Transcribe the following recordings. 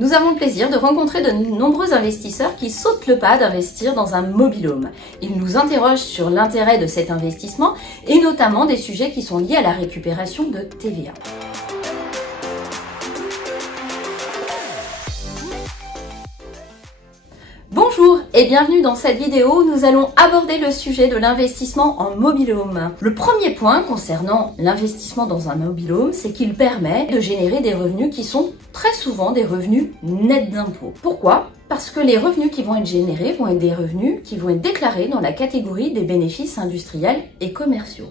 Nous avons le plaisir de rencontrer de nombreux investisseurs qui sautent le pas d'investir dans un mobil-home. Ils nous interrogent sur l'intérêt de cet investissement et notamment des sujets qui sont liés à la récupération de TVA. Bonjour et bienvenue dans cette vidéo où nous allons aborder le sujet de l'investissement en mobil-home. Le premier point concernant l'investissement dans un mobil-home, c'est qu'il permet de générer des revenus qui sont très souvent des revenus nets d'impôts. Pourquoi ? Parce que les revenus qui vont être générés vont être des revenus qui vont être déclarés dans la catégorie des bénéfices industriels et commerciaux.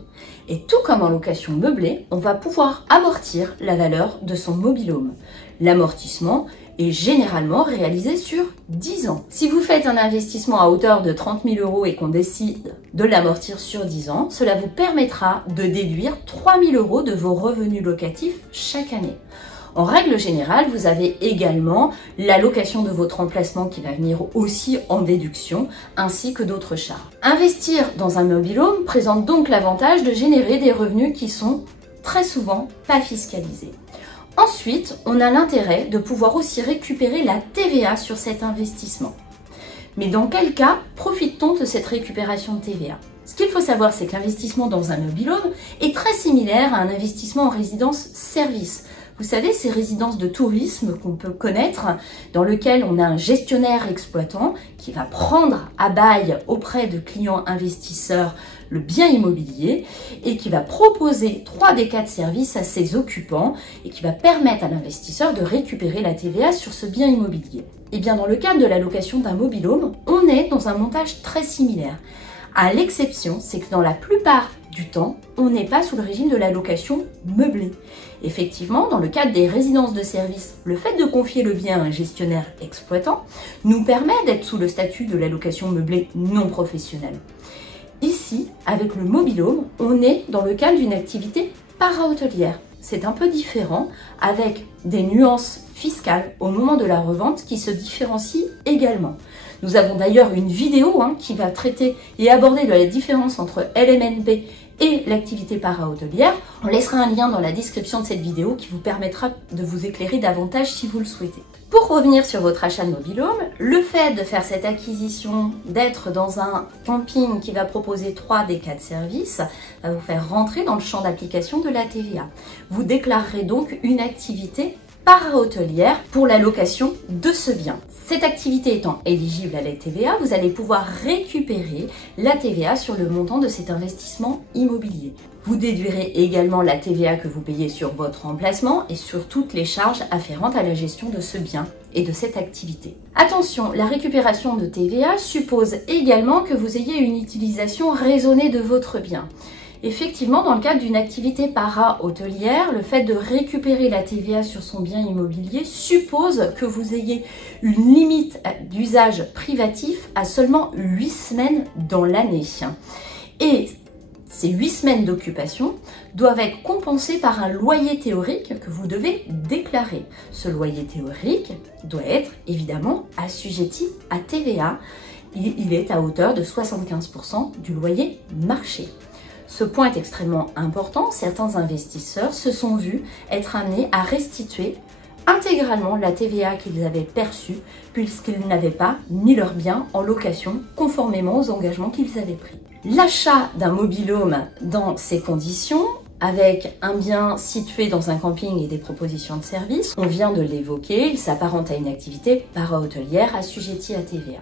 Et tout comme en location meublée, on va pouvoir amortir la valeur de son mobil-home. L'amortissement est généralement réalisé sur 10 ans. Si vous faites un investissement à hauteur de 30 000 € et qu'on décide de l'amortir sur 10 ans, cela vous permettra de déduire 3 000 € de vos revenus locatifs chaque année. En règle générale, vous avez également la location de votre emplacement qui va venir aussi en déduction, ainsi que d'autres charges. Investir dans un mobil-home présente donc l'avantage de générer des revenus qui sont très souvent pas fiscalisés. Ensuite, on a l'intérêt de pouvoir aussi récupérer la TVA sur cet investissement. Mais dans quel cas profite-t-on de cette récupération de TVA ? Ce qu'il faut savoir, c'est que l'investissement dans un mobil-home est très similaire à un investissement en résidence-service. Vous savez, ces résidences de tourisme qu'on peut connaître, dans lesquelles on a un gestionnaire exploitant qui va prendre à bail auprès de clients investisseurs le bien immobilier et qui va proposer 3 des 4 services à ses occupants et qui va permettre à l'investisseur de récupérer la TVA sur ce bien immobilier. Et bien dans le cadre de la location d'un mobil-home, on est dans un montage très similaire. À l'exception, c'est que dans la plupart du temps, on n'est pas sous le régime de la location meublée. Effectivement, dans le cadre des résidences de service, le fait de confier le bien à un gestionnaire exploitant nous permet d'être sous le statut de la location meublée non professionnelle. Ici, avec le mobil-home, on est dans le cadre d'une activité para-hôtelière. C'est un peu différent, avec des nuances fiscales au moment de la revente qui se différencient également. Nous avons d'ailleurs une vidéo qui va traiter et aborder de la différence entre LMNP et l'activité para-hôtelière. On laissera un lien dans la description de cette vidéo qui vous permettra de vous éclairer davantage si vous le souhaitez. Pour revenir sur votre achat de mobil-home, le fait de faire cette acquisition, d'être dans un camping qui va proposer 3 des 4 services, va vous faire rentrer dans le champ d'application de la TVA. Vous déclarerez donc une activité para-hôtelière pour la location de ce bien. Cette activité étant éligible à la TVA, vous allez pouvoir récupérer la TVA sur le montant de cet investissement immobilier. Vous déduirez également la TVA que vous payez sur votre emplacement et sur toutes les charges afférentes à la gestion de ce bien et de cette activité. Attention, la récupération de TVA suppose également que vous ayez une utilisation raisonnée de votre bien. Effectivement, dans le cadre d'une activité para-hôtelière, le fait de récupérer la TVA sur son bien immobilier suppose que vous ayez une limite d'usage privatif à seulement 8 semaines dans l'année. Et ces 8 semaines d'occupation doivent être compensées par un loyer théorique que vous devez déclarer. Ce loyer théorique doit être évidemment assujetti à TVA. Il est à hauteur de 75% du loyer marché. Ce point est extrêmement important. Certains investisseurs se sont vus être amenés à restituer intégralement la TVA qu'ils avaient perçue puisqu'ils n'avaient pas mis leur bien en location conformément aux engagements qu'ils avaient pris. L'achat d'un mobil-home dans ces conditions, avec un bien situé dans un camping et des propositions de services, on vient de l'évoquer, il s'apparente à une activité para-hôtelière assujettie à TVA.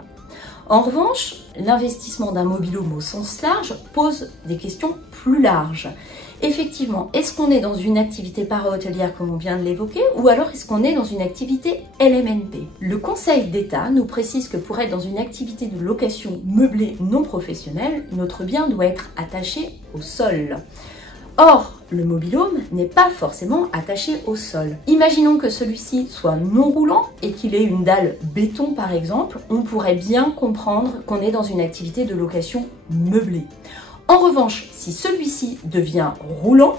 En revanche, l'investissement d'un mobil-home au sens large pose des questions plus larges. Effectivement, est-ce qu'on est dans une activité para-hôtelière comme on vient de l'évoquer ou alors est-ce qu'on est dans une activité LMNP ? Le Conseil d'État nous précise que pour être dans une activité de location meublée non professionnelle, notre bien doit être attaché au sol. Or, le mobil-home n'est pas forcément attaché au sol. Imaginons que celui-ci soit non roulant et qu'il ait une dalle béton par exemple, on pourrait bien comprendre qu'on est dans une activité de location meublée. En revanche, si celui-ci devient roulant,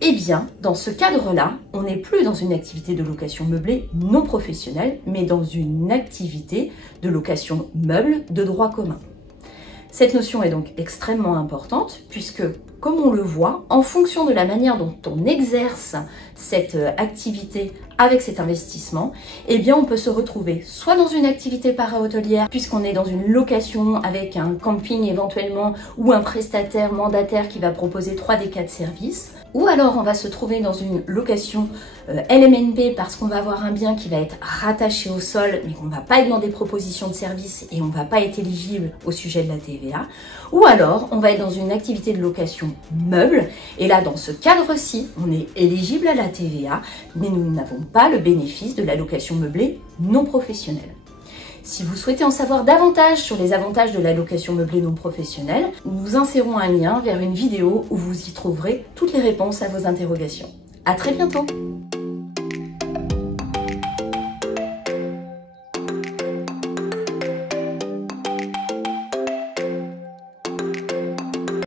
eh bien, dans ce cadre-là, on n'est plus dans une activité de location meublée non professionnelle, mais dans une activité de location meuble de droit commun. Cette notion est donc extrêmement importante puisque comme on le voit, en fonction de la manière dont on exerce cette activité avec cet investissement, eh bien on peut se retrouver soit dans une activité para-hôtelière, puisqu'on est dans une location avec un camping éventuellement, ou un prestataire mandataire qui va proposer 3 des 4 services, ou alors on va se trouver dans une location LMNP parce qu'on va avoir un bien qui va être rattaché au sol, mais qu'on ne va pas être dans des propositions de services et on ne va pas être éligible au sujet de la TVA, ou alors on va être dans une activité de location meuble, et là dans ce cadre-ci, on est éligible à la TVA, mais nous n'avons pas le bénéfice de la location meublée non professionnelle. Si vous souhaitez en savoir davantage sur les avantages de la location meublée non professionnelle, nous vous insérons un lien vers une vidéo où vous y trouverez toutes les réponses à vos interrogations. À très bientôt!